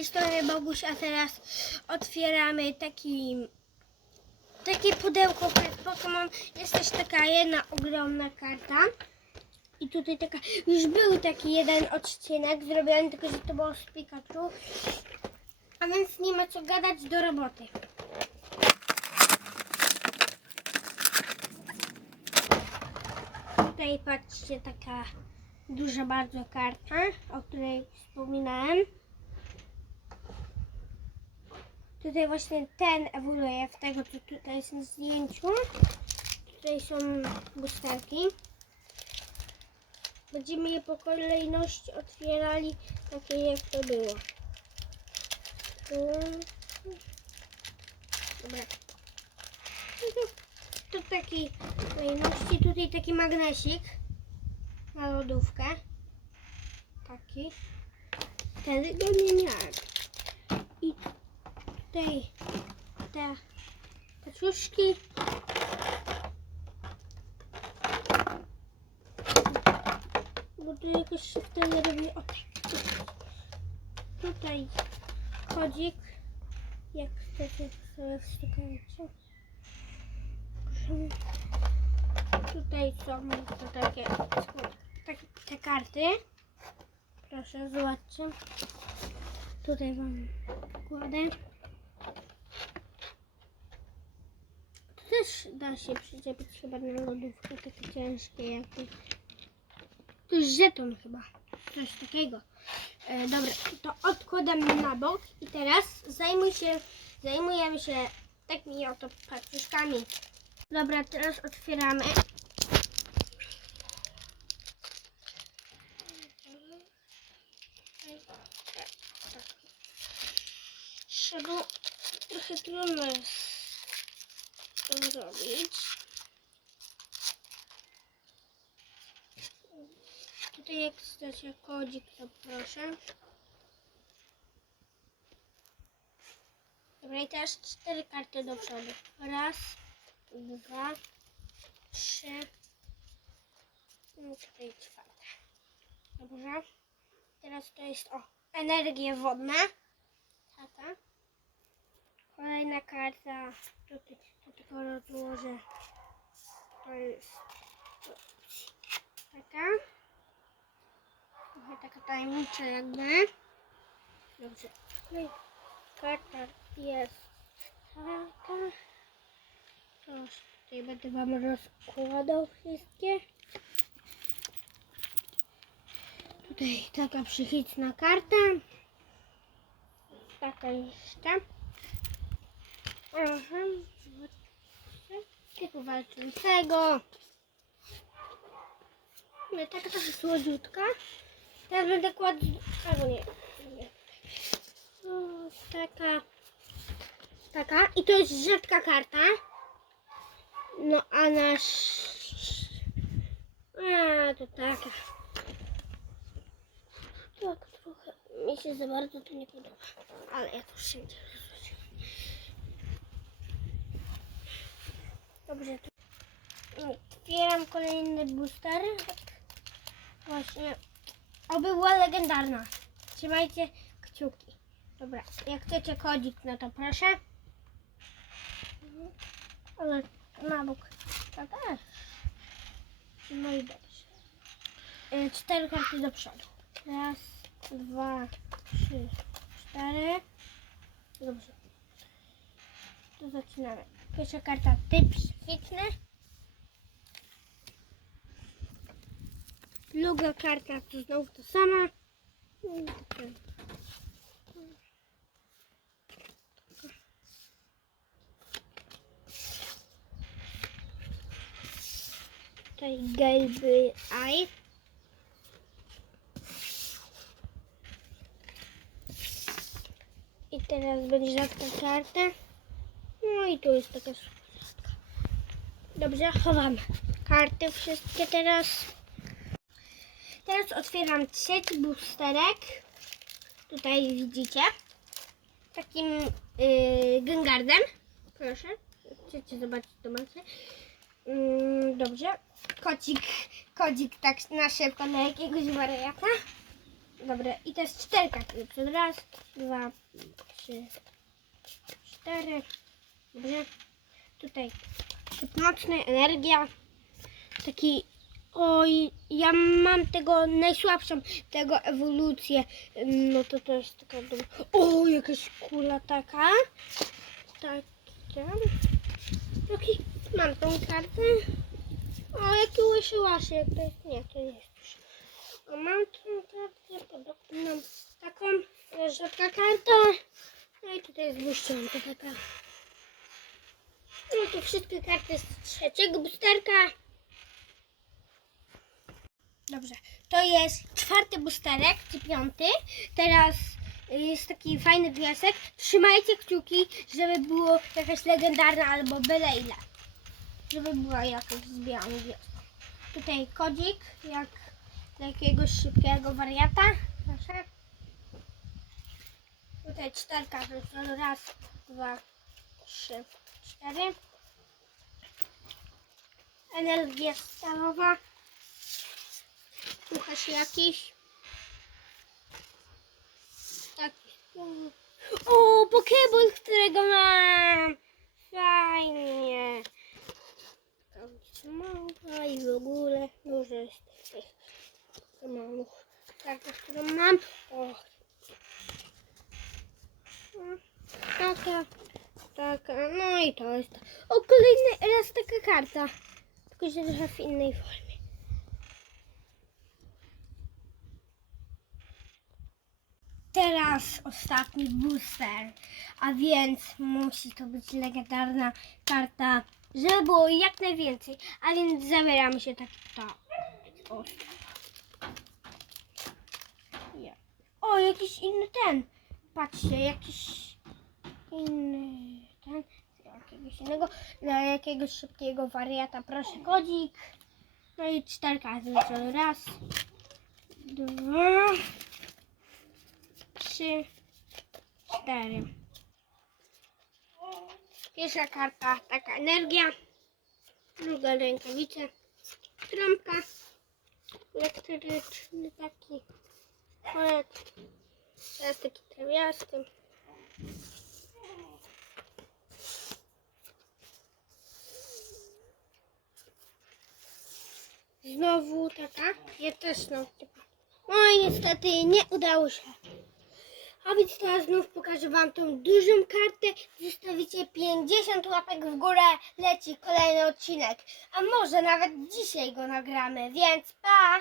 tej strony Boguś, a teraz otwieramy taki takie pudełko kart Pokémon. Jest też taka jedna ogromna karta. I tutaj taka, już był taki jeden odcinek zrobiony, tylko że to było z Pikachu. A więc nie ma co gadać do roboty. Tutaj patrzcie, taka duża bardzo karta, o której wspominałem. Tutaj właśnie ten ewoluuje w tego, co tutaj jest na zdjęciu. Tutaj są boosterki. Będziemy je po kolejności otwierali, takie jak to było. Dobra. To takiej kolejności. Tutaj taki magnesik na lodówkę. Taki. Wtedy go nie miałem. I tutaj te paczuszki. Bo tu jakoś się wtedy robi o. Tutaj kodzik. Jak chcecie sobie wstukajcie. Tutaj są to takie, tak, te karty. Proszę, zobaczcie. Tutaj wam kładę. Też da się przyczepić chyba na lodówkę, takie ciężkie jakby. To jest żeton chyba. Coś takiego. E, dobra, to odkładam na bok i teraz zajmuj się, zajmujemy się takimi oto patrzyszkami. Dobra, teraz otwieramy. Trzeba trochę trudno jest zrobić. Tutaj jak chcecie kodzik, to proszę. Dobra, i teraz cztery karty do przodu. Raz, dwa, trzy, no tutaj czwarta. Dobrze. Teraz to jest o energie wodne. Taka. Kolejna karta. Tutaj tylko rozłożę. To jest to, taka. Trochę taka tajemnicza jakby. Dobrze. No i karta jest taka. Proszę, tutaj będę Wam rozkładał wszystkie. Tutaj taka przychitna karta. Taka jeszcze. Aha. Typu walczącego. No, taka trochę słodziutka. Teraz będę kładł... Albo nie. nie. O, taka. Taka. I to jest rzadka karta. No a nasz... A, to taka. Tak, trochę mi się za bardzo to nie podoba. Ale ja to wszędzie Dobrze, otwieram kolejny booster. Właśnie. Oby była legendarna. Trzymajcie kciuki. Dobra, jak chcecie kodzik, no to proszę. Ale na bok. To też. No i dobrze. Y, Cztery karty do przodu. Raz, dwa, trzy, cztery. Dobrze. To zaczynamy. Pierwsza karta typ psychiczny. Druga karta to znowu to sama. Tutaj gelby eye. I teraz będzie rzadka karta. No i tu jest taka rzadka. Dobrze, chowamy karty wszystkie teraz. Teraz otwieram trzeci boosterek. Tutaj widzicie. Takim yy, gęgardem. Proszę. Chcecie zobaczyć, to macie. Mm, dobrze. Kocik, kodzik tak na szybko na jakiegoś wariata. Dobra, i to jest cztery karty. Raz, dwa, trzy, cztery. Tutaj nocny, energia. Taki. Oj, ja mam tego najsłabszą, tego ewolucję. No to to jest taka. dobra- O, jakaś kula taka. Tak, tam. Jaki, mam tą kartę. O, jaki łysy łasiek. To jest, nie, to nie jest. A mam tą kartę podobną taką. e, Rzadka karta. No i tutaj jest błyszcząca taka. Wszystkie karty z trzeciego boosterka. Dobrze, to jest czwarty boosterek, czy piąty. Teraz jest taki fajny piesek. Trzymajcie kciuki, żeby było jakaś legendarna albo byle ile. Żeby była jakaś zbijana wiosna. Tutaj kodzik, jak dla jakiegoś szybkiego wariata. Proszę. Tutaj czterka, raz, dwa, trzy, cztery. Energia stalowa. Kucharz jakiś. Taki. O, Pokéball, którego mam. Fajnie. Tam jest mała i w ogóle dużo jest tych Pokémonów. Taka, którą mam. O. Taka, taka, no i to jest. O, kolejny raz taka karta. Tylko, że trochę w innej formie. Teraz ostatni booster, a więc musi to być legendarna karta, żeby było jak najwięcej. A więc zabieramy się tak to. O, Ja. o jakiś inny ten. Patrzcie, jakiś inny ten. Jakiegoś innego, na jakiegoś szybkiego wariata, proszę kodzik. No i czterka zliczone. Raz, dwa, trzy, cztery. Pierwsza karta, taka energia. Druga rękawice. Trąbka. Elektryczny taki. Teraz taki trawiasty. Znowu taka. Też znowu taka. No i niestety nie udało się. A więc teraz znów pokażę Wam tą dużą kartę. Zostawicie 50 łapek w górę, leci kolejny odcinek. A może nawet dzisiaj go nagramy, więc pa!